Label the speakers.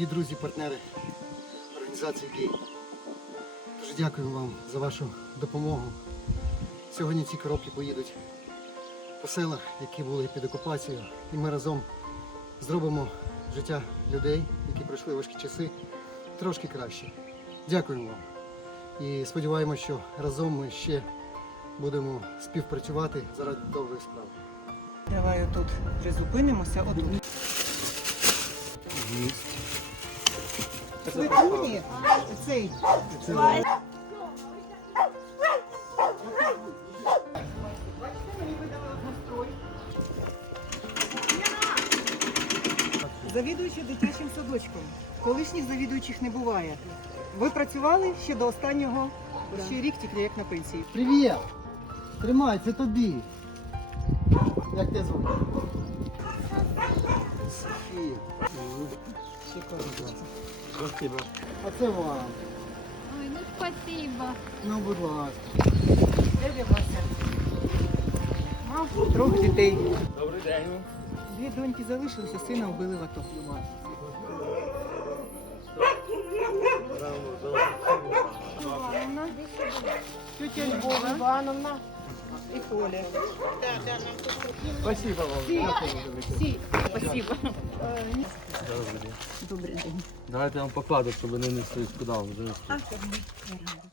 Speaker 1: Дорогі друзі, партнери організації «Дій», дуже дякую вам за вашу допомогу. Сьогодні ці коробки поїдуть по селах, які були під окупацією, і ми разом зробимо життя людей, які пройшли важкі часи, трошки краще. Дякуємо вам. І сподіваємося, що разом ми ще будемо співпрацювати заради добрих справ.
Speaker 2: Давай тут призупинимося. Свекруні, цей. Завідуючи дитячим садочком. Колишніх завідуючих не буває. Ви працювали ще до останнього, ще рік тільки як на пенсії.
Speaker 1: Привіт! Тримай, це тобі. Як тебе звуть? Софія. Спасибо. А це вам.
Speaker 3: Ой, ну спасибо.
Speaker 1: Ну, будь ласка.
Speaker 2: Дивимося. Мав 3 дітей.
Speaker 4: Добрий день.
Speaker 2: 2 доньки залишилися, сина вбили в АТО. Івановна, тетя Любова Івановна і Толя.
Speaker 1: Спасибо вам.
Speaker 2: Всі. Спасибо.
Speaker 4: Добрий день.
Speaker 2: Добрий день.
Speaker 4: Давайте я вам покладу, щоб вони не скудали.